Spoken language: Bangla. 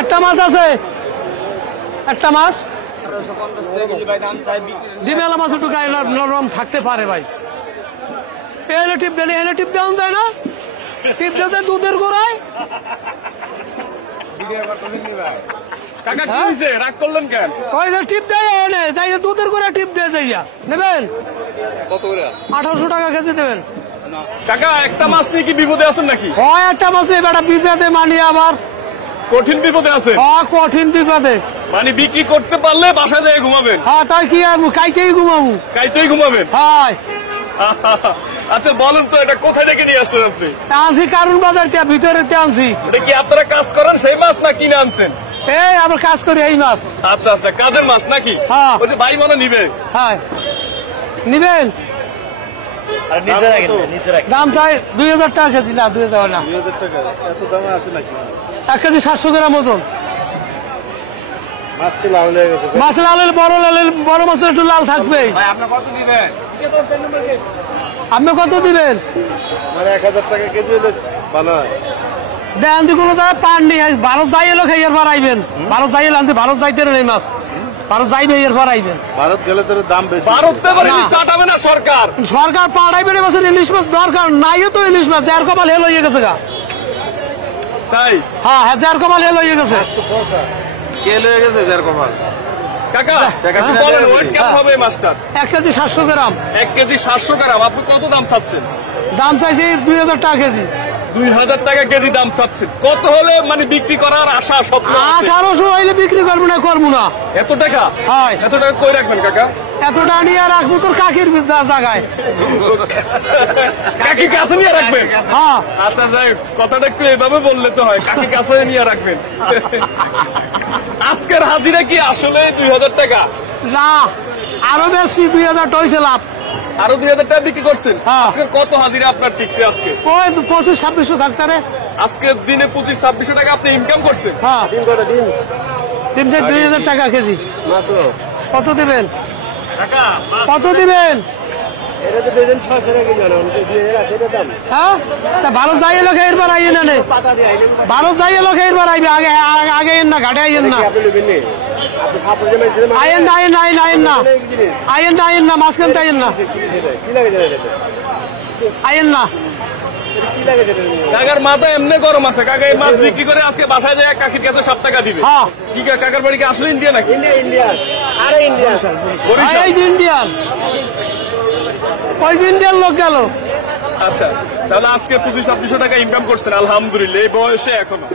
একটা মাছ আছে, একটা মাছ ডিমেলা মাছ একটু গায়ে নরম থাকতে পারে ভাই। এনে টিপ দেন, এনে টিপ দেওয়া যায় না, টিপ দিয়েছে দুধের গোড়ায়। রাগ করলেন কেন? ওই যে টিপ দেয় এনে তাই দুধের গোড়ায় টিপ দিয়ে যাইয়া নেবেন 1800 টাকা কেজি দেবেন। কাকা একটা মাছ নিয়ে কি বিপদে আছেন নাকি? হয় একটা মাছ নেই বেটা, বিপদে মানি আবার কঠিন বিপদে আছে। কঠিন বিপদে মানে বিক্রি করতে পারলে বাসায় যেয়ে ঘুমাবেন। হ্যাঁ তাই কি কাইতেই ঘুমাবো, কাইতেই ঘুমাবেন। হয়। আচ্ছা বলেন তো এটা কোথায় থেকে নিয়ে আসলেন আপনি? আনছি কারণ বাজার ভিতরে আনছি। এটা কি আপনারা কাজ করেন সেই মাছ না কিনে আনছেন? এই আমরা কাজ করি এই মাছ। আচ্ছা আচ্ছা কাজের মাছ নাকি? হ্যাঁ। ওই যে ভাই মনে নিবে। হ্যাঁ নিবেন। দাম চাই 2000 টাকা কেজি। না 2000 না, 2000 টাকা এত দামে আছে নাকি? 1 কেজি 700 গ্রাম ওজন। মাছ তো লাল হয়ে গেছে। মাছ লাল বড় মাছ একটু লাল থাকবে। আপনি কত দিবেন? আপনি কত দিবেন? 1000 টাকা কেজি হলে ভালো হয়। দেন দি কোনো জায়গায় পান নেই, ভারত যাই এলো খাই এরপর আইবেন। ভারত যাই এলো আনতে, ভারত যাইতে নেই মাছ, ভারত যাইবে এরপর আইবেন। ভারত গেলে তোর দাম বেশি। ভারতে করে ইলিশ কাটাবে না সরকার? সরকার পাড়াইবে বছর ইলিশ মাছ দরকার নাই তো, ইলিশ মাছ যার কপাল হেল হয়ে গেছে গা। তাই? হ্যাঁ হ্যাঁ যার কপাল হেল হয়ে গেছে। কেল হয়ে গেছে যার কপাল। কাকা বলেন ওয়েট কেমন হবে মাছটা? 1 কেজি 700 গ্রাম। 1 কেজি 700 গ্রাম। আপনি কত দাম চাচ্ছেন? দাম চাইছি 2000 টাকা কেজি। 2000 টাকা কেজি দাম চাচ্ছেন। কত হলে মানে বিক্রি করার আশা স্বপ্ন? 1800 হইলে বিক্রি করবো না, করবো না। এত টাকা? হয়। এত টাকা কই রাখবেন কাকা? এতটা নিয়ে রাখবো তোর কাকির জায়গায়। কাকি কাছে নিয়ে রাখবেন? হ্যাঁ। আচ্ছা যাই কথাটা একটু এভাবে বললে তো হয়, কাকি কাছে নিয়ে রাখবেন। আজকের হাজিরা কি আসলে 2000 টাকা? না আরো বেশি, 2000 টাকা হয়েছে লাভ। আরো 2000 টাকা বিক্রি করছেন? হ্যাঁ। আজকের কত হাজিরা আপনার টিকছে আজকে? ওই 2500-2600 থাকতে রে। আজকের দিনে 2500-2600 টাকা আপনি ইনকাম করছেন? হ্যাঁ দিন কটা দিন? দিন 2000 টাকা কেজি। মাত্র কত দিবেন? কত দিবেন? এটা তো দেবেন 600 টাকা কেজি না, 2000 আছে এটা দাম। হ্যাঁ তা ভালো যাই এলো এরবার আইয়ে না নে, পাতা দিয়ে আইলে ভালো যাই এলো এরবার আইবে। আগে আগে এন না, ঘাটে আইয়েন না, আপনি নেবেন নি? আপনি ফাপড় জমা ছিলেন মানে আইয়েন না, আইয়েন না, আইয়েন না, আইয়েন না, আইয়েন না, মাঝখান আইয়েন না, কি লাগে এটা? আইয়েন না। কি লাগে এটা? কাকার মাথা এমনি গরম আছে। কাকা এই মাছ বিক্রি করে আজকে বাসায় যায় কাকির কাছে 7 টাকা দিবে। হ্যাঁ। কি কাকার বাড়ি কি আসলে ইন্ডিয়া নাকি? ইন্ডিয়া আরে ইন্ডিয়া বরিশাল। এই যে ইন্ডিয়ান, ওই যে ইন্ডিয়ান লোক গেল। আচ্ছা তাহলে আজকে 2500-2600 টাকা ইনকাম করছেন আলহামদুলিল্লাহ এই বয়সে এখনো।